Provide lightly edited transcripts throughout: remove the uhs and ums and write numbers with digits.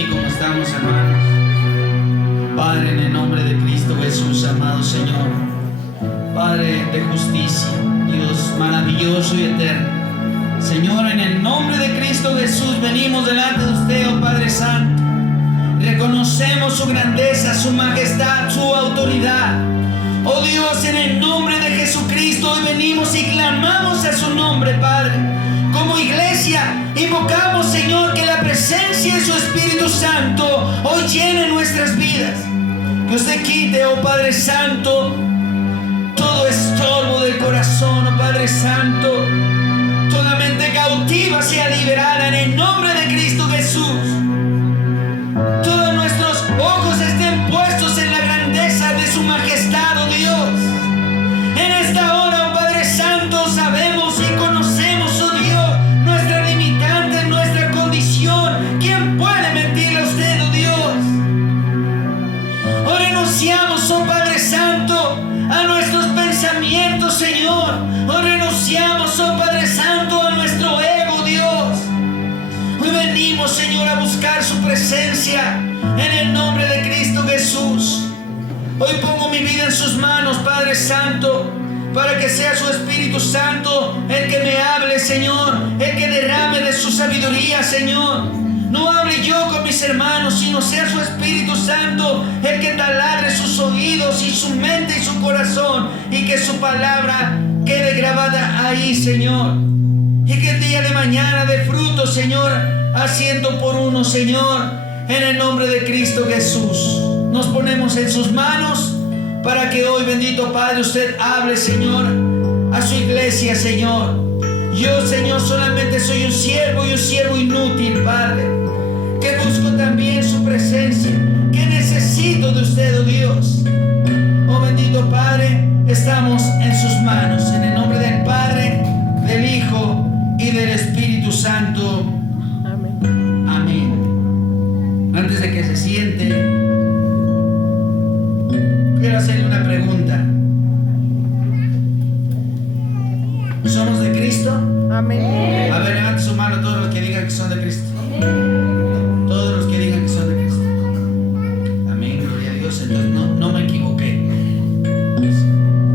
así como estamos, hermanos. Padre, en el nombre de Cristo Jesús, amado Señor, Padre de justicia, Dios maravilloso y eterno, Señor, en el nombre de Cristo Jesús venimos delante de usted, oh Padre Santo. Reconocemos su grandeza, su majestad, su autoridad. Oh Dios, en el nombre de Jesucristo hoy venimos y clamamos a su nombre, Padre. Como iglesia invocamos, Señor, que la presencia de su Espíritu Santo hoy llene nuestras vidas. Que usted quite, oh Padre Santo, todo estorbo del corazón, oh Padre Santo. Toda mente cautiva sea liberada en el nombre de Cristo Jesús. Todos nuestros ojos estén puestos en la grandeza de su majestad, oh Dios. En esta hora, oh Padre Santo, sabemos y conocemos, oh Dios, nuestra limitante, nuestra condición. ¿Quién puede mentirle a usted, oh Dios? Hoy renunciamos, oh Padre Santo, a nuestros pensamientos, Señor. Hoy renunciamos, oh Padre Santo, a nuestro ego, Dios. Hoy venimos, Señor, a buscar su presencia en el nombre de Cristo Jesús. Hoy pongo mi vida en sus manos, Padre Santo, para que sea su Espíritu Santo el que me hable, Señor, el que derrame de su sabiduría, Señor. No hable yo con mis hermanos, sino sea su Espíritu Santo el que taladre sus oídos y su mente y su corazón, y que su palabra quede grabada ahí, Señor. Y que el día de mañana dé fruto, Señor, a 100 por 1, Señor, en el nombre de Cristo Jesús. Nos ponemos en sus manos para que hoy, bendito Padre, usted hable, Señor, a su iglesia, Señor. Yo, Señor, solamente soy un siervo y un siervo inútil, Padre, que busco también su presencia, que necesito de usted, oh Dios. Oh bendito Padre, estamos en sus manos, en el nombre del Padre, del Hijo y del Espíritu Santo. Amén. Amén. Antes de que se siente, quiero hacerle una pregunta. ¿Somos de Cristo? Amén. A ver, levante su mano todos los que digan que son de Cristo. Todos los que digan que son de Cristo. Amén, gloria a Dios. Entonces no me equivoqué.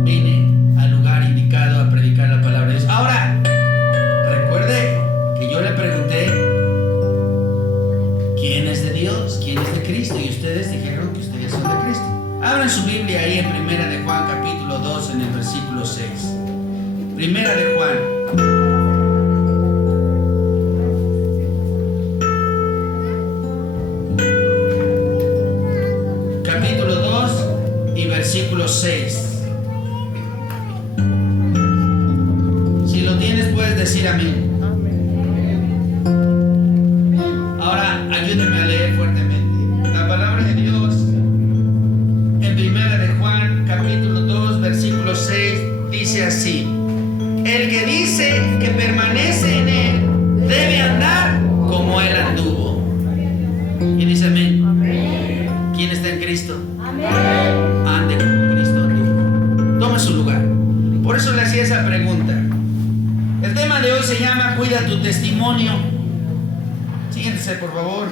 Vine al lugar indicado a predicar la palabra de Dios. Ahora, recuerde que yo le pregunté ¿quién es de Dios? ¿Quién es de Cristo? Y ustedes dijeron que ustedes son de Cristo. Abran su Biblia ahí en 1 de Juan capítulo 2 en el versículo 6. 1 de Juan. Capítulo 2 y versículo 6. Si lo tienes puedes decir amén. Ahora ayúdenme a leer fuertemente. La palabra de Dios en 1 de Juan capítulo 2 versículo 6 dice así: el que dice que permanece en él debe andar como él anduvo. Y dice amén. Amén. ¿Quién está en Cristo? Amén. Ande como Cristo anduvo. Tome su lugar. Por eso le hacía esa pregunta. El tema de hoy se llama Cuida tu testimonio. Siéntese, por favor.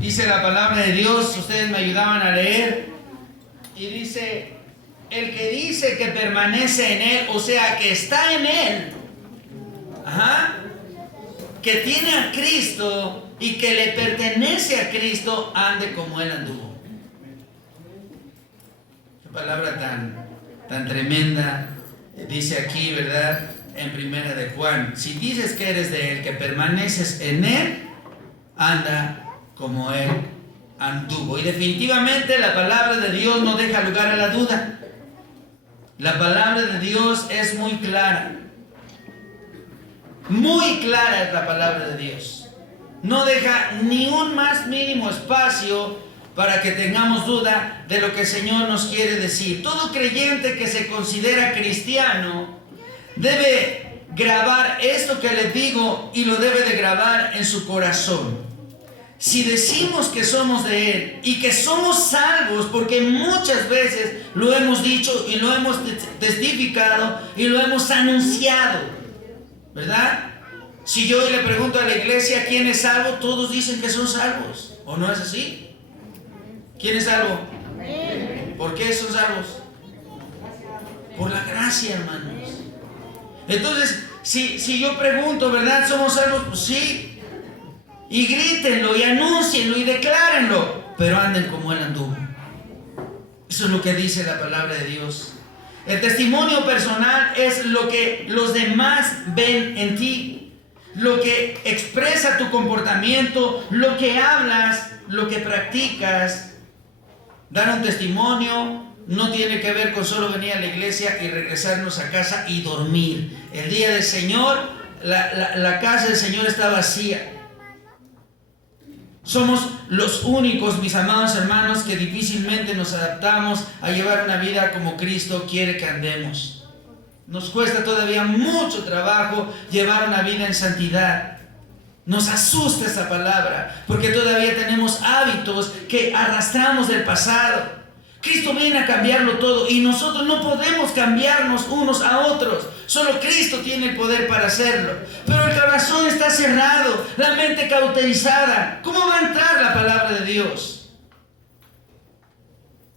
Dice la palabra de Dios, ustedes me ayudaban a leer, y dice: el que dice que permanece en él, o sea, que está en él, que tiene a Cristo y que le pertenece a Cristo, ande como él anduvo. Qué palabra tan tremenda. Dice aquí, ¿verdad? En 1 de Juan: si dices que eres de él, que permaneces en él, anda como él anduvo. Y definitivamente la palabra de Dios no deja lugar a la duda. La palabra de Dios es muy clara. Muy clara es la palabra de Dios. No deja ni un más mínimo espacio para que tengamos duda de lo que el Señor nos quiere decir. Todo creyente que se considera cristiano debe grabar esto que les digo, y lo debe de grabar en su corazón. Si decimos que somos de Él y que somos salvos, porque muchas veces lo hemos dicho y lo hemos testificado y lo hemos anunciado, ¿verdad? Si yo hoy le pregunto a la iglesia quién es salvo, todos dicen que son salvos. ¿O no es así? ¿Quién es salvo? ¿Por qué son salvos? Por la gracia, hermanos. Entonces, si yo pregunto, ¿verdad? ¿Somos salvos? Pues sí. Y grítenlo, y anúncienlo, y declárenlo. Pero anden como Él anduvo. Eso es lo que dice la palabra de Dios. El testimonio personal es lo que los demás ven en ti, lo que expresa tu comportamiento, lo que hablas, lo que practicas. Dar un testimonio no tiene que ver con solo venir a la iglesia y regresarnos a casa y dormir. El día del Señor, la casa del Señor está vacía. Somos los únicos, mis amados hermanos, que difícilmente nos adaptamos a llevar una vida como Cristo quiere que andemos. Nos cuesta todavía mucho trabajo llevar una vida en santidad. Nos asusta esa palabra, porque todavía tenemos hábitos que arrastramos del pasado. Cristo viene a cambiarlo todo y nosotros no podemos cambiarnos unos a otros. Solo Cristo tiene el poder para hacerlo. Pero el corazón está cerrado, la mente cauterizada. ¿Cómo va a entrar la palabra de Dios?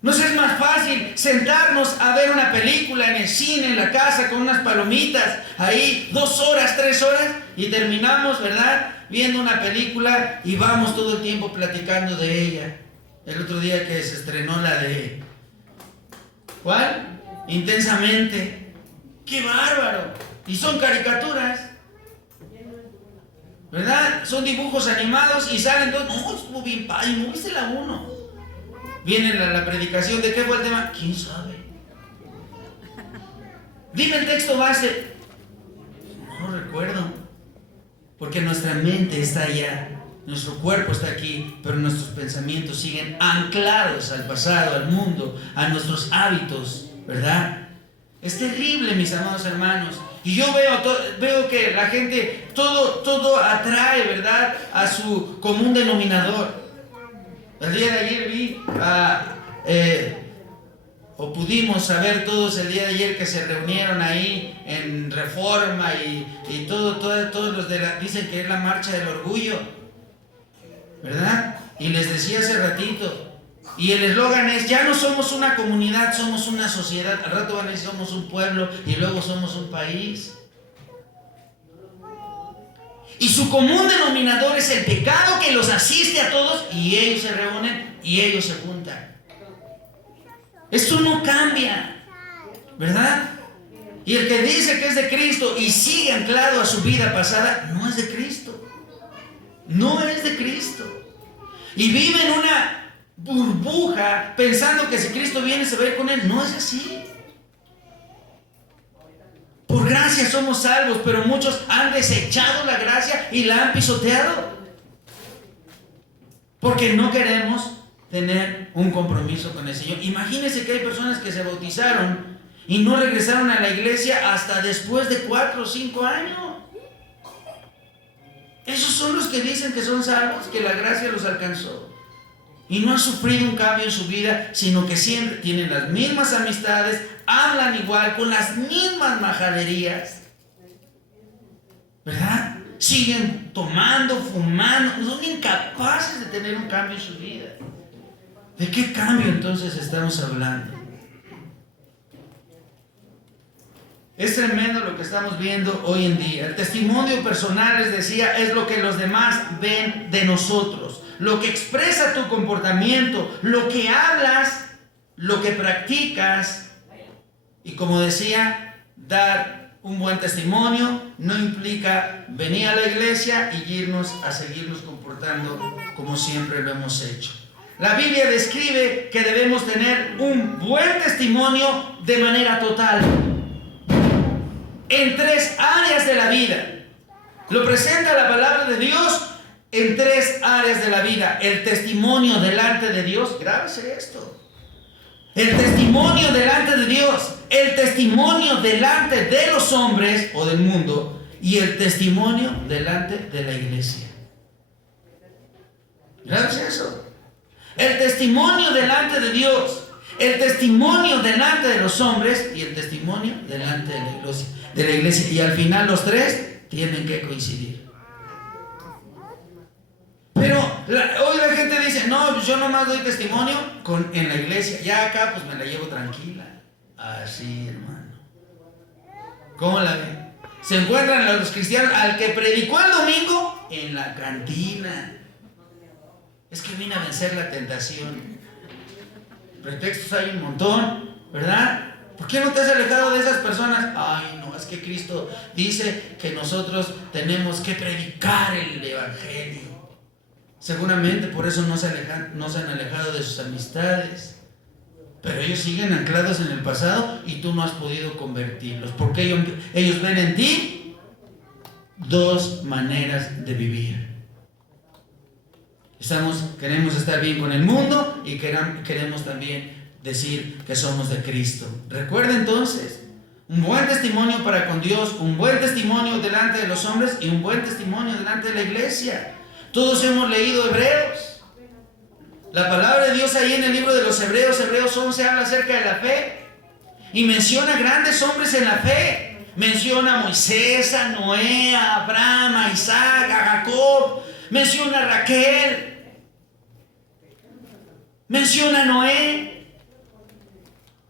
¿Nos es más fácil sentarnos a ver una película en el cine, en la casa, con unas palomitas, ahí 2 horas, 3 horas, y terminamos, ¿verdad?, viendo una película y vamos todo el tiempo platicando de ella? El otro día que se estrenó la de... ¿cuál? Intensamente. ¡Qué bárbaro! Y son caricaturas, ¿verdad? Son dibujos animados y salen todos... No, estuvo bien padre, ¿no viste la 1? Viene la predicación, ¿de qué fue el tema? ¿Quién sabe? Dime el texto base. No recuerdo. Porque nuestra mente está allá. Nuestro cuerpo está aquí, pero nuestros pensamientos siguen anclados al pasado, al mundo, a nuestros hábitos, ¿verdad? Es terrible, mis amados hermanos. Y yo veo que la gente, todo atrae, ¿verdad?, a su común denominador. El día de ayer vi, o pudimos saber todos el día de ayer que se reunieron ahí en Reforma y todos los dicen que es la marcha del orgullo, ¿verdad? Y les decía hace ratito, y el eslogan es: ya no somos una comunidad, somos una sociedad. Al rato van a decir somos un pueblo y luego somos un país. Y su común denominador es el pecado que los asiste a todos, y ellos se reúnen y ellos se juntan. Esto no cambia, ¿verdad? Y el que dice que es de Cristo y sigue anclado a su vida pasada, no es de Cristo. No es de Cristo. Y vive en una burbuja pensando que si Cristo viene se va a ir con él. No es así. Por gracia somos salvos, pero muchos han desechado la gracia y la han pisoteado. Porque no queremos tener un compromiso con el Señor. Imagínense que hay personas que se bautizaron y no regresaron a la iglesia hasta después de 4 o 5 años. Esos son los que dicen que son salvos, que la gracia los alcanzó. Y no han sufrido un cambio en su vida, sino que siempre tienen las mismas amistades, hablan igual, con las mismas majaderías, ¿verdad? Siguen tomando, fumando, son incapaces de tener un cambio en su vida. ¿De qué cambio entonces estamos hablando? Es tremendo lo que estamos viendo hoy en día. El testimonio personal, les decía, es lo que los demás ven de nosotros, lo que expresa tu comportamiento, lo que hablas, lo que practicas. Y como decía, dar un buen testimonio no implica venir a la iglesia y irnos a seguirnos comportando como siempre lo hemos hecho. La Biblia describe que debemos tener un buen testimonio de manera total, en 3 áreas de la vida. Lo presenta la palabra de Dios en 3 áreas de la vida. El testimonio delante de Dios, grábese esto. El testimonio delante de Dios, el testimonio delante de los hombres o del mundo, y el testimonio delante de la iglesia. Grábese eso. El testimonio delante de Dios, el testimonio delante de los hombres y el testimonio delante de la iglesia. Y al final los 3 tienen que coincidir. Hoy la gente dice, no, pues yo nomás doy testimonio en la iglesia. Ya acá pues me la llevo tranquila. Así, hermano. ¿Cómo la ven? Se encuentran los cristianos al que predicó el domingo en la cantina. Es que vine a vencer la tentación. Pretextos hay un montón, ¿verdad? ¿Por qué no te has alejado de esas personas? Ay, no, es que Cristo dice que nosotros tenemos que predicar el evangelio. Seguramente por eso no se han alejado de sus amistades. Pero ellos siguen anclados en el pasado y tú no has podido convertirlos. Porque ellos ven en ti dos maneras de vivir. Queremos estar bien con el mundo y queremos también decir que somos de Cristo. Recuerda entonces, un buen testimonio para con Dios, un buen testimonio delante de los hombres y un buen testimonio delante de la iglesia. Todos hemos leído Hebreos. La palabra de Dios ahí en el libro de los Hebreos, Hebreos 11, habla acerca de la fe y menciona grandes hombres en la fe. Menciona a Moisés, a Noé, a Abraham, a Isaac, a Jacob. Menciona a Raquel. Menciona a Noé.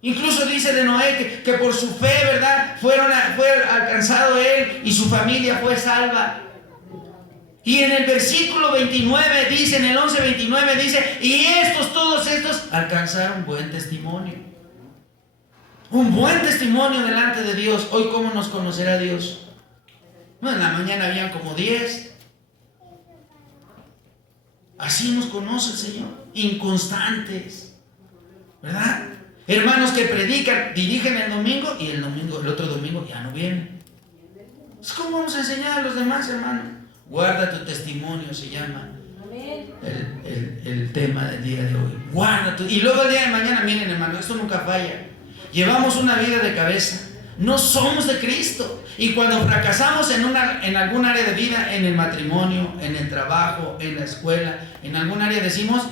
Incluso dice de Noé que por su fe, ¿verdad? Fue alcanzado él y su familia fue salva. Y en el versículo 29 dice, en el 11:29 dice, y todos estos alcanzaron buen testimonio. Un buen testimonio delante de Dios. Hoy, ¿cómo nos conocerá Dios? No, en la mañana habían como 10. Así nos conoce el Señor. Inconstantes, ¿verdad? Hermanos que predican, dirigen el domingo y el otro domingo ya no vienen. ¿Cómo vamos a enseñar a los demás, hermano? Guarda tu testimonio, se llama el tema del día de hoy. Guarda y luego el día de mañana, miren, hermano, esto nunca falla. Llevamos una vida de cabeza. No somos de Cristo. Y cuando fracasamos en algún área de vida, en el matrimonio, en el trabajo, en la escuela, en algún área, decimos,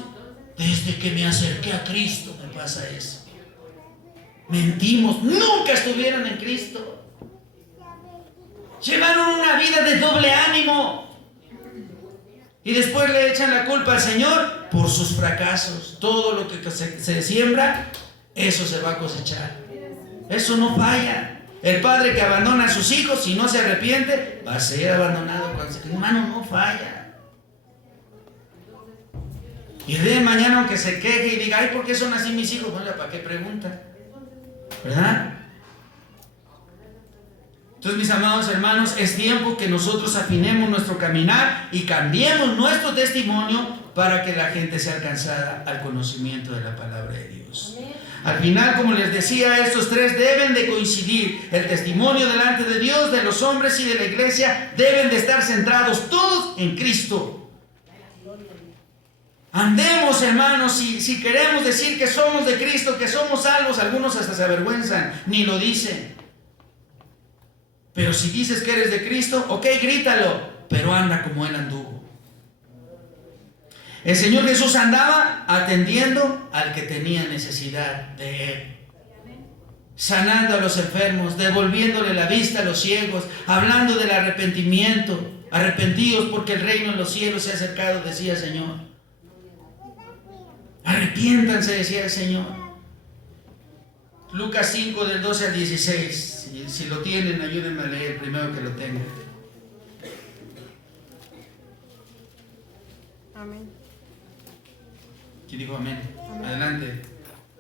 desde que me acerqué a Cristo me pasa eso. Mentimos, nunca estuvieron en Cristo. Llevaron una vida de doble ánimo. Y después le echan la culpa al Señor por sus fracasos. Todo lo que se siembra, eso se va a cosechar. Eso no falla. El padre que abandona a sus hijos, si no se arrepiente, va a ser abandonado. Hermano, no falla. Y el día de mañana, aunque se queje y diga, ay, ¿por qué son así mis hijos? Bueno, ¿para qué pregunta? ¿Verdad? Entonces, mis amados hermanos, es tiempo que nosotros afinemos nuestro caminar y cambiemos nuestro testimonio para que la gente sea alcanzada al conocimiento de la palabra de Dios. Al final, como les decía, estos tres deben de coincidir. El testimonio delante de Dios, de los hombres y de la iglesia deben de estar centrados todos en Cristo. Andemos, hermanos, si queremos decir que somos de Cristo, que somos salvos, algunos hasta se avergüenzan, ni lo dicen. Pero si dices que eres de Cristo, ok, grítalo, pero anda como Él anduvo. El Señor Jesús andaba atendiendo al que tenía necesidad de Él, sanando a los enfermos, devolviéndole la vista a los ciegos, hablando del arrepentimiento. Arrepentidos porque el reino de los cielos se ha acercado, decía el Señor. Arrepiéntanse, decía el Señor. Lucas 5, del 12 al 16. Si lo tienen, ayúdenme a leer primero que lo tenga. Amén. ¿Quién dijo amén? Amén. Adelante,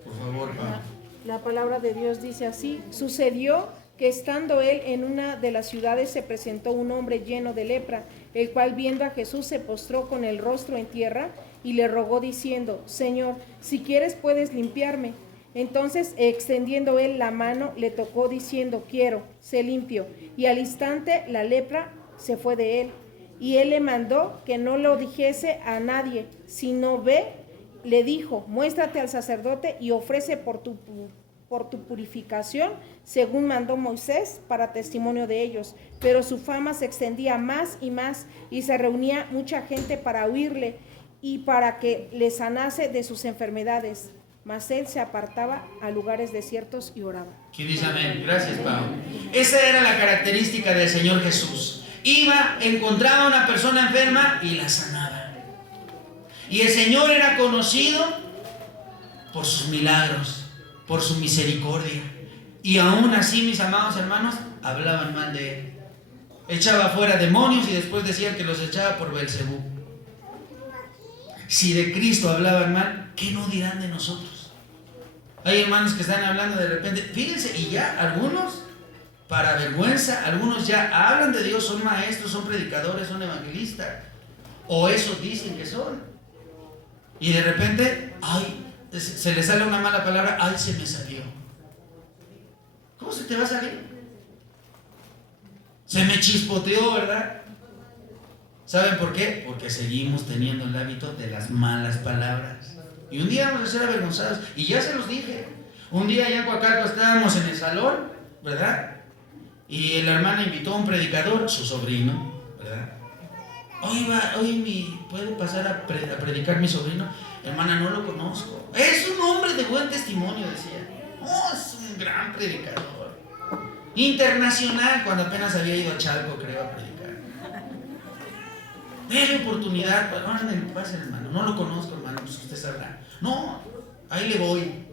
por favor, Pablo. La palabra de Dios dice así: sucedió que estando él en una de las ciudades se presentó un hombre lleno de lepra, el cual viendo a Jesús se postró con el rostro en tierra y le rogó diciendo: Señor, si quieres puedes limpiarme. Entonces, extendiendo él la mano, le tocó diciendo: quiero, sé limpio. Y al instante la lepra se fue de él. Y él le mandó que no lo dijese a nadie, sino ve, le dijo: muéstrate al sacerdote y ofrece por tu purificación, según mandó Moisés, para testimonio de ellos. Pero su fama se extendía más, y se reunía mucha gente para oírle y para que le sanase de sus enfermedades. Mas él se apartaba a lugares desiertos y oraba. ¿Quién dice amén? Gracias, Pablo. Esa era la característica del Señor Jesús. Iba, encontraba a una persona enferma y la sanaba. Y el Señor era conocido por sus milagros, por su misericordia. Y aún así, mis amados hermanos, hablaban mal de Él. Echaba fuera demonios y después decían que los echaba por Beelzebú. Si de Cristo hablaban mal, ¿qué no dirán de nosotros? Hay hermanos que están hablando de repente, fíjense, y ya algunos, para vergüenza, algunos ya hablan de Dios, son maestros, son predicadores, son evangelistas, o eso dicen que son. Y de repente, ay, se les sale una mala palabra, ay, se me salió. ¿Cómo se te va a salir? Se me chispoteó, ¿verdad? ¿Saben por qué? Porque seguimos teniendo el hábito de las malas palabras. Y un día vamos a ser avergonzados. Y ya se los dije. Un día allá en Coacalco estábamos en el salón, ¿verdad? Y la hermana invitó a un predicador, su sobrino, ¿verdad? Hoy ¿puede pasar a predicar mi sobrino? Hermana, no lo conozco. Es un hombre de buen testimonio, decía. Oh, es un gran predicador. Internacional, cuando apenas había ido a Chalco, creo, a predicar. Dele oportunidad, pase, hermano. No lo conozco, hermano, pues usted sabrá. No, ahí le voy.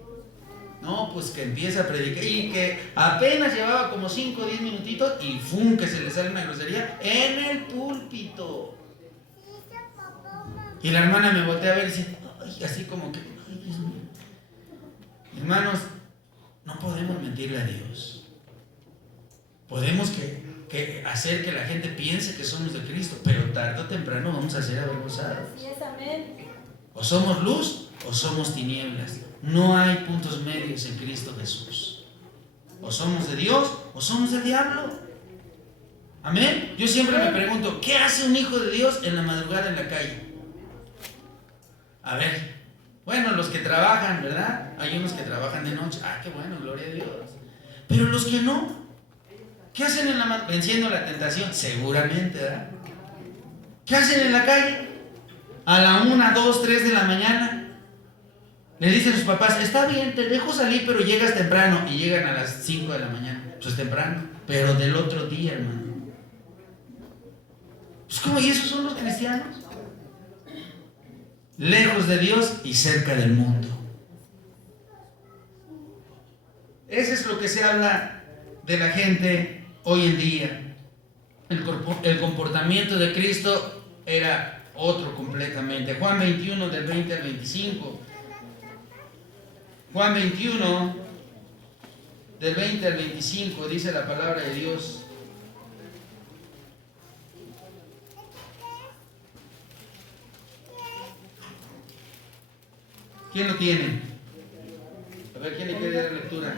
No, pues que empiece a predicar. Y que apenas llevaba como 5 o 10 minutitos y ¡fum! Que se le sale una grosería en el púlpito. Y la hermana me voltea a ver y dice, ay, así como que, ay, Dios mío. Hermanos, no podemos mentirle a Dios. Podemos hacer que la gente piense que somos de Cristo, pero tarde o temprano vamos a ser avergonzados. O somos luz o somos tinieblas. No hay puntos medios en Cristo Jesús. O somos de Dios o somos del diablo. Amén. Yo siempre me pregunto, ¿qué hace un hijo de Dios en la madrugada en la calle? A ver, bueno, los que trabajan, ¿verdad? Hay unos que trabajan de noche. Ah, qué bueno, gloria a Dios. Pero los que no, ¿qué hacen en la venciendo la tentación? Seguramente, ¿verdad? ¿Qué hacen en la calle? A la 1, 2, 3 de la mañana. Le dicen a sus papás, está bien, te dejo salir, pero llegas temprano. Y llegan a las 5 de la mañana. Pues temprano, pero del otro día, hermano. Pues ¿cómo? ¿Y esos son los cristianos? Lejos de Dios y cerca del mundo. Eso es lo que se habla de la gente hoy en día. El comportamiento de Cristo era otro completamente. Juan 21 del 20 al 25. Juan 21 del 20 al 25 dice la palabra de Dios. ¿Quién lo tiene? A ver, ¿quién le quiere dar lectura?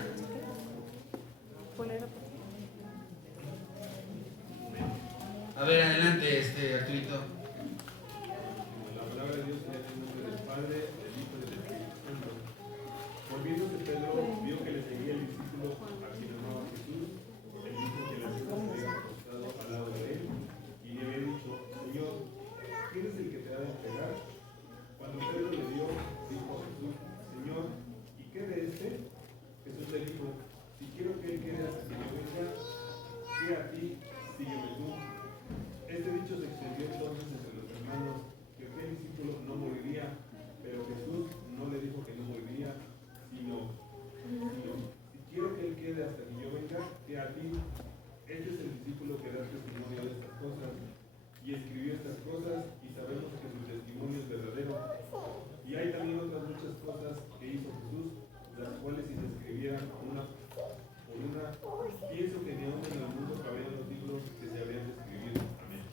A ver, adelante, Arturito. La palabra de Dios en el nombre del Padre, del Hijo y del Espíritu Santo. Volviéndose Pedro, vio que le seguía el discípulo a quien amaba Jesús, el mismo que la Jesús había acostado al lado de él, y le había dicho, Señor, ¿quién es el que te ha de entregar? Cuando Pedro le dio, dijo a Jesús, Señor, ¿y qué de este? Jesús le dijo, si quiero que él quede hasta que yo venga, ¿qué a ti? Sígueme tú. Este dicho se extendió entonces entre los hermanos, que aquel discípulo no moriría, pero Jesús no le dijo que no moriría, sino, si quiero que él quede hasta que yo venga, que a ti, este es el discípulo que da testimonio de estas cosas, y escribió estas cosas, y sabemos que su testimonio es verdadero. Y hay también otras muchas cosas que hizo Jesús, las cuales si se escribieran una por una, pienso que ni aún en el mundo cabrían los libros que se habrían de escribir.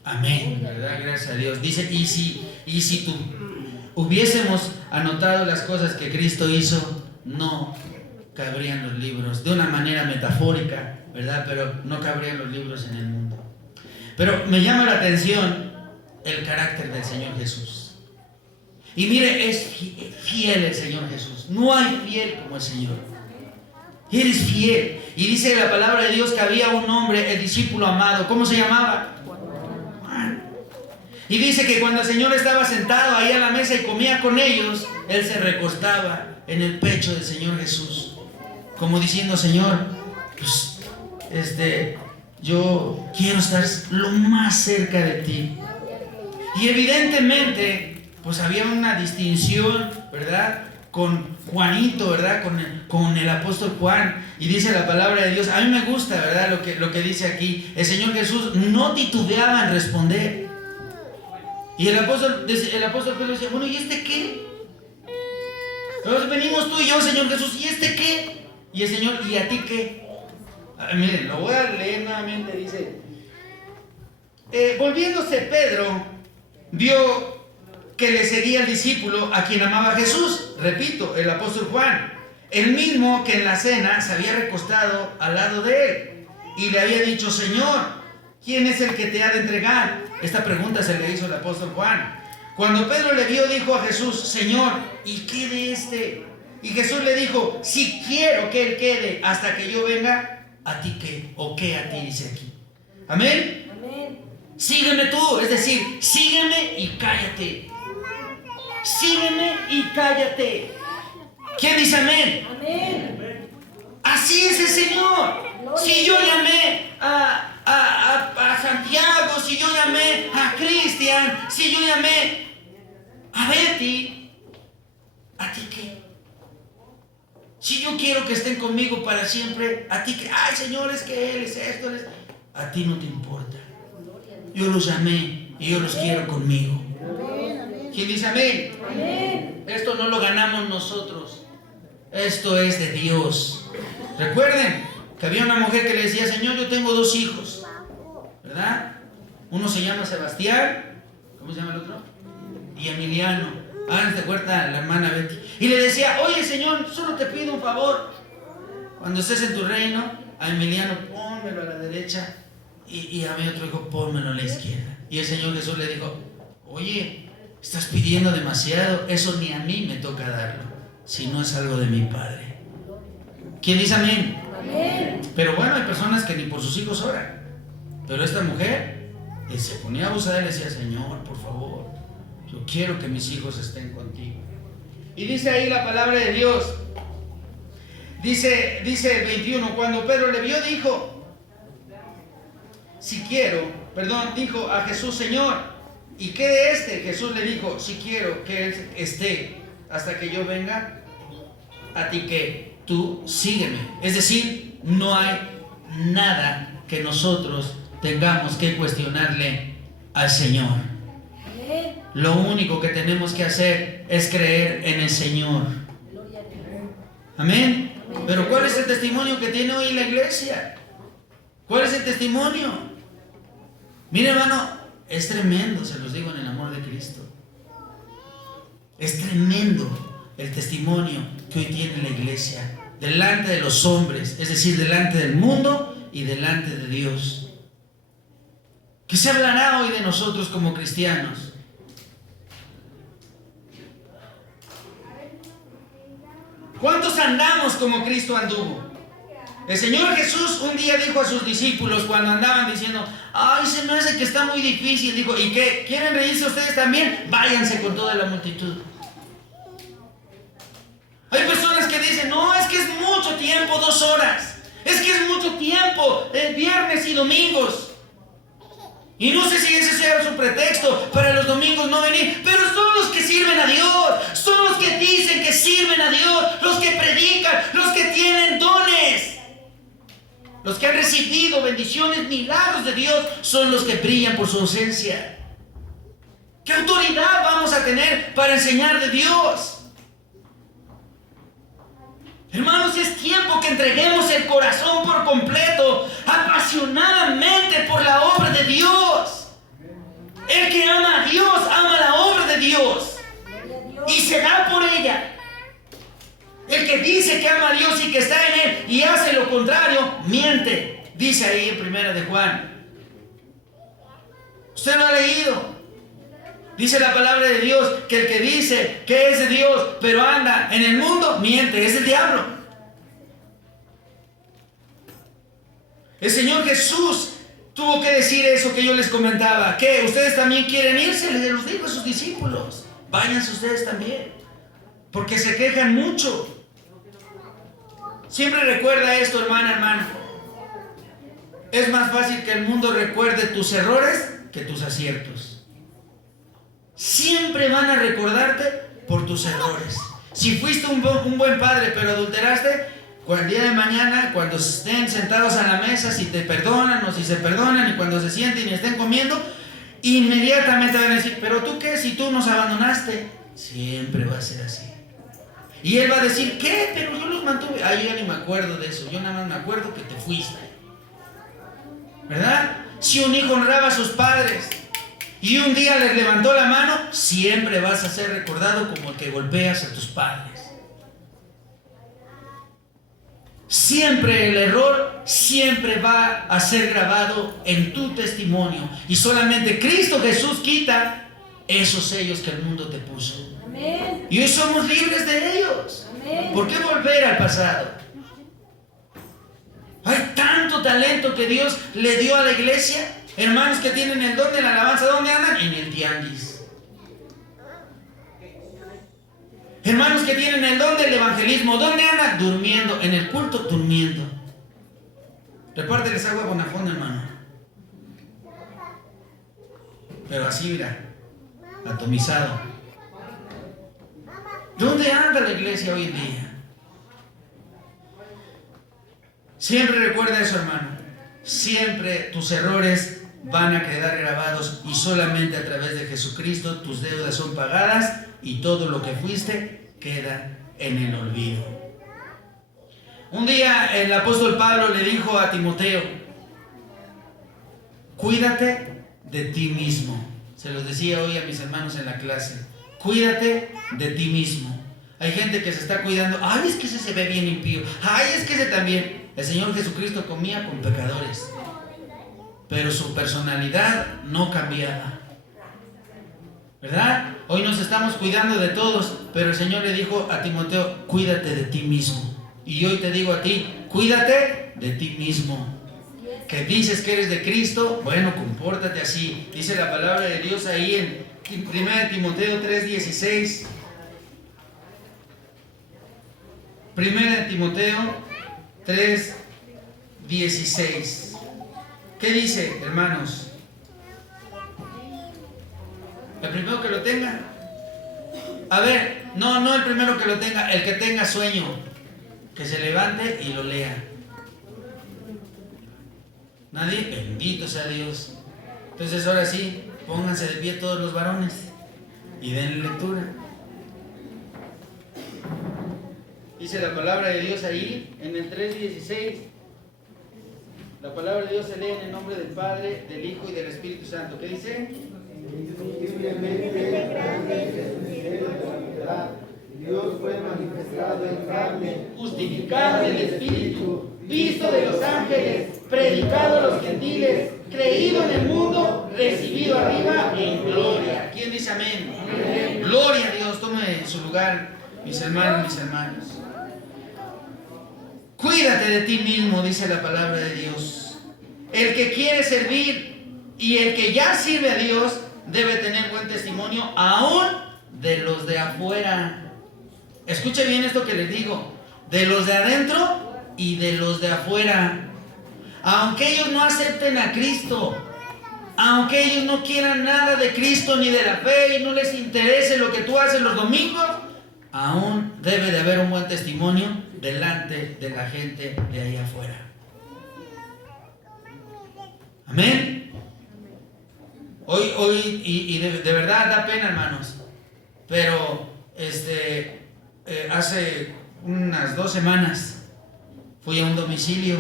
Amén, ¿verdad? Gracias a Dios. Dice, y si hubiésemos anotado las cosas que Cristo hizo, no cabrían los libros. De una manera metafórica, ¿verdad? Pero no cabrían los libros en el mundo. Pero me llama la atención el carácter del Señor Jesús. Y mire, es fiel el Señor Jesús. No hay fiel como el Señor. Él es fiel. Y dice la palabra de Dios que había un hombre, el discípulo amado. ¿Cómo se llamaba? Y dice que cuando el Señor estaba sentado ahí a la mesa y comía con ellos, Él se recostaba en el pecho del Señor Jesús, como diciendo, Señor, pues, yo quiero estar lo más cerca de ti. Y evidentemente pues había una distinción, ¿verdad? Con Juanito, ¿verdad? Con el apóstol Juan. Y dice la palabra de Dios, a mí me gusta, ¿verdad? Lo que dice aquí. El Señor Jesús no titubeaba en responder. Y el apóstol Pedro decía, bueno, ¿y este qué? Entonces venimos tú y yo, Señor Jesús, ¿y este qué? Y el Señor, ¿y a ti qué? Miren, lo voy a leer nuevamente, dice, volviéndose Pedro, vio que le seguía el discípulo a quien amaba Jesús, repito, el apóstol Juan, el mismo que en la cena se había recostado al lado de él y le había dicho, Señor, ¿quién es el que te ha de entregar? Esta pregunta se le hizo el apóstol Juan. Cuando Pedro le vio, dijo a Jesús, Señor, ¿y qué de este? Y Jesús le dijo, si quiero que él quede hasta que yo venga, ¿a ti qué? ¿O qué a ti? Dice aquí. ¿Amén? Amén. Sígueme tú, es decir, sígueme y cállate. Sígueme y cállate. ¿Quién dice amén? Amén. Así es el Señor. Si yo llamé a Santiago, si yo llamé a Cristian, si yo llamé a Betty, ¿a ti qué? Si yo quiero que estén conmigo para siempre, ¿a ti qué? Ay, Señor, es que Él es esto, Él es... A ti no te importa. Yo los llamé y yo los quiero conmigo. ¿Quién dice amén? Amén. Esto no lo ganamos nosotros. Esto es de Dios. Recuerden que había una mujer que le decía, Señor, yo tengo 2 hijos, ¿verdad? Uno se llama Sebastián, ¿cómo se llama el otro? Y Emiliano. ¿Te acuerdas la hermana Betty? Y le decía, oye, Señor, solo te pido un favor. Cuando estés en tu reino, a Emiliano pónmelo a la derecha y a mi otro hijo pónmelo a la izquierda. Y el Señor Jesús le dijo, oye, estás pidiendo demasiado, eso ni a mí me toca darlo, si no es algo de mi Padre. ¿Quién dice amén? Amén. Pero bueno, hay personas que ni por sus hijos oran. Pero esta mujer se ponía abusada y le decía, Señor, por favor, yo quiero que mis hijos estén contigo. Y dice ahí la palabra de Dios. Dice el 21, cuando Pedro le vio, dijo dijo a Jesús, Señor, ¿y qué de este? Jesús le dijo, si quiero que él esté hasta que yo venga, a ti que tú sígueme. Es decir, no hay nada que nosotros tengamos que cuestionarle al Señor. Lo único que tenemos que hacer es creer en el Señor. Amén. Pero ¿cuál es el testimonio que tiene hoy la iglesia? ¿Cuál es el testimonio? Mire, hermano, es tremendo, se los digo en el amor de Cristo. Es tremendo el testimonio que hoy tiene la iglesia delante de los hombres, es decir, delante del mundo y delante de Dios. ¿Qué se hablará hoy de nosotros como cristianos? ¿Cuántos andamos como Cristo anduvo? El Señor Jesús un día dijo a sus discípulos cuando andaban diciendo, ay, se me hace que está muy difícil, dijo, ¿y qué? ¿Quieren reírse ustedes también? Váyanse con toda la multitud. Hay personas que dicen, no, es que es mucho tiempo, 2 horas. Es que es mucho tiempo, viernes y domingos. Y no sé si ese sea su pretexto para los domingos no venir, pero son los que sirven a Dios, son los que dicen que sirven a Dios, los que predican, los que tienen dones, los que han recibido bendiciones, milagros de Dios, son los que brillan por su ausencia. ¿Qué autoridad vamos a tener para enseñar de Dios? Hermanos, es tiempo que entreguemos el corazón por completo, apasionadamente por la obra de Dios. El que ama a Dios, ama la obra de Dios y se da por ella. El que dice que ama a Dios y que está en Él y hace lo contrario, miente. Dice ahí en 1 de Juan. Usted lo ha leído. Dice la palabra de Dios que el que dice que es de Dios, pero anda en el mundo, miente, es el diablo. El Señor Jesús tuvo que decir eso que yo les comentaba. ¿Qué? ¿Ustedes también quieren irse? Les los dijo a sus discípulos. Váyanse ustedes también. Porque se quejan mucho. Siempre recuerda esto, hermano. Es más fácil que el mundo recuerde tus errores que tus aciertos. Siempre van a recordarte por tus errores. Si fuiste un buen padre pero adulteraste, el día de mañana, cuando estén sentados a la mesa, si te perdonan o si se perdonan, y cuando se sienten y estén comiendo, inmediatamente van a decir, pero tú qué, si tú nos abandonaste. Siempre va a ser así. Y él va a decir, ¿qué? Pero yo los mantuve. Ay, yo ya ni me acuerdo de eso, yo nada más me acuerdo que te fuiste, ¿verdad? Si un hijo honraba a sus padres y un día les levantó la mano, siempre vas a ser recordado como el que golpeas a tus padres. Siempre el error siempre va a ser grabado en tu testimonio, y solamente Cristo Jesús quita esos sellos que el mundo te puso. Amén. Y hoy somos libres de ellos. Amén. ¿Por qué volver al pasado? Hay tanto talento que Dios le dio a la iglesia. Hermanos que tienen el don de la alabanza, ¿dónde andan? En el tianguis. Hermanos que tienen el don del evangelismo, ¿dónde andan? Durmiendo, en el culto durmiendo. Repárteles agua Bonafón, hermano. Pero así, mira, atomizado. ¿Dónde anda la iglesia hoy en día? Siempre recuerda eso, hermano. Siempre tus errores van a quedar grabados, y solamente a través de Jesucristo tus deudas son pagadas y todo lo que fuiste queda en el olvido. Un día el apóstol Pablo le dijo a Timoteo, cuídate de ti mismo. Se los decía hoy a mis hermanos en la clase. Cuídate de ti mismo. Hay gente que se está cuidando. Ay, es que ese se ve bien impío. Ay, es que ese también. El Señor Jesucristo comía con pecadores, pero su personalidad no cambiaba, ¿verdad? Hoy nos estamos cuidando de todos, pero el Señor le dijo a Timoteo, cuídate de ti mismo. Y hoy te digo a ti, cuídate de ti mismo. Que dices que eres de Cristo, bueno, compórtate así. Dice la palabra de Dios ahí en 1 Timoteo 3:16. 1 Timoteo 3:16. ¿Qué dice, hermanos? El primero que lo tenga. A ver, no el primero que lo tenga, el que tenga sueño, que se levante y lo lea. ¿Nadie? Bendito sea Dios. Entonces ahora sí, pónganse de pie todos los varones y den lectura. Dice la palabra de Dios ahí en el 3:16. La palabra de Dios se lee en el nombre del Padre, del Hijo y del Espíritu Santo. ¿Qué dice? Indiscutiblemente grande es el misterio de la piedad. Dios fue manifestado en carne, Justificado en el Espíritu, visto de los ángeles, predicado a los gentiles, creído en el mundo, recibido arriba en gloria. ¿Quién dice amén? Amén. Gloria a Dios. Tome su lugar, mis hermanos, mis hermanos. Cuídate de ti mismo, dice la palabra de Dios. El que quiere servir y el que ya sirve a Dios debe tener buen testimonio aún de los de afuera. Escuche bien esto que les digo, de los de adentro y de los de afuera. Aunque ellos no acepten a Cristo, aunque ellos no quieran nada de Cristo ni de la fe y no les interese lo que tú haces los domingos, aún debe de haber un buen testimonio delante de la gente de ahí afuera. Amén. Hoy y de verdad da pena, hermanos, pero hace unas 2 semanas fui a un domicilio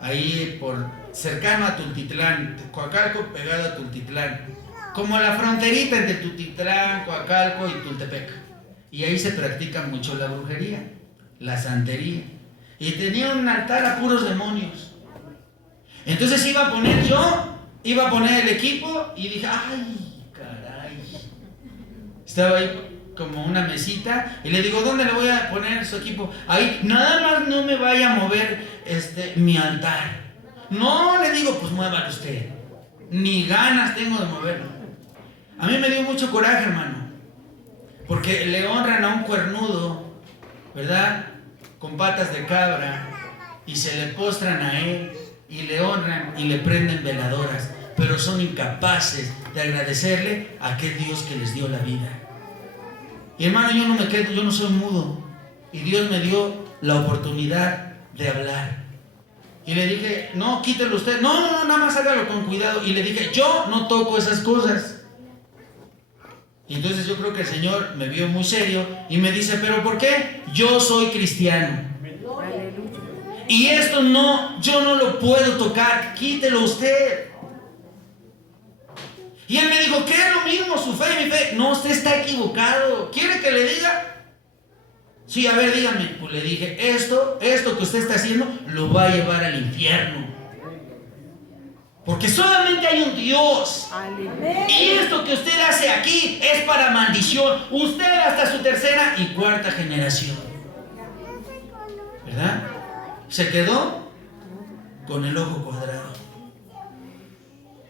ahí cercano a Tultitlán, Coacalco pegado a Tultitlán, como la fronterita entre Tultitlán, Coacalco y Tultepec, y ahí se practica mucho la brujería, la santería, y tenía un altar a puros demonios. Entonces iba a poner el equipo y dije, ay, caray. Estaba ahí como una mesita y le digo, ¿dónde le voy a poner su equipo? Ahí, nada más no me vaya a mover mi altar. No, le digo, pues muévalo usted. Ni ganas tengo de moverlo. A mí me dio mucho coraje, hermano, porque le honran a un cuernudo, ¿verdad? Con patas de cabra, y se le postran a él y le honran y le prenden veladoras. Pero pero son incapaces de agradecerle a aquel Dios que les dio la vida. Y hermano, yo no me quedo, yo no soy mudo, y Dios me dio la oportunidad de hablar. Y le dije, no, quítelo usted, no, nada más hágalo con cuidado. Y le dije, yo no toco esas cosas. Y entonces yo creo que el Señor me vio muy serio y me dice, ¿pero por qué? Yo soy cristiano. Y esto no, yo no lo puedo tocar, quítelo usted. Y él me dijo, ¿qué es lo mismo su fe y mi fe? No, usted está equivocado. ¿Quiere que le diga? Sí, a ver, dígame. Pues le dije, esto que usted está haciendo lo va a llevar al infierno. Porque solamente hay un Dios. Y esto que usted hace aquí es para maldición. Usted hasta su tercera y cuarta generación. ¿Verdad? Se quedó con el ojo cuadrado.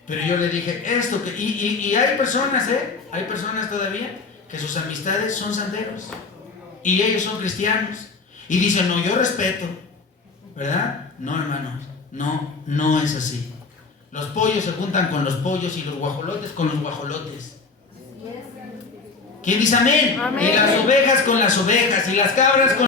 Pero yo le dije, esto que... Y hay personas, hay personas todavía que sus amistades son santeros. Y ellos son cristianos. Y dicen, no, yo respeto. ¿Verdad? No, hermanos. No es así. Los pollos se juntan con los pollos y los guajolotes con los guajolotes. ¿Quién dice amén? Amén. Y las ovejas con las ovejas y las cabras con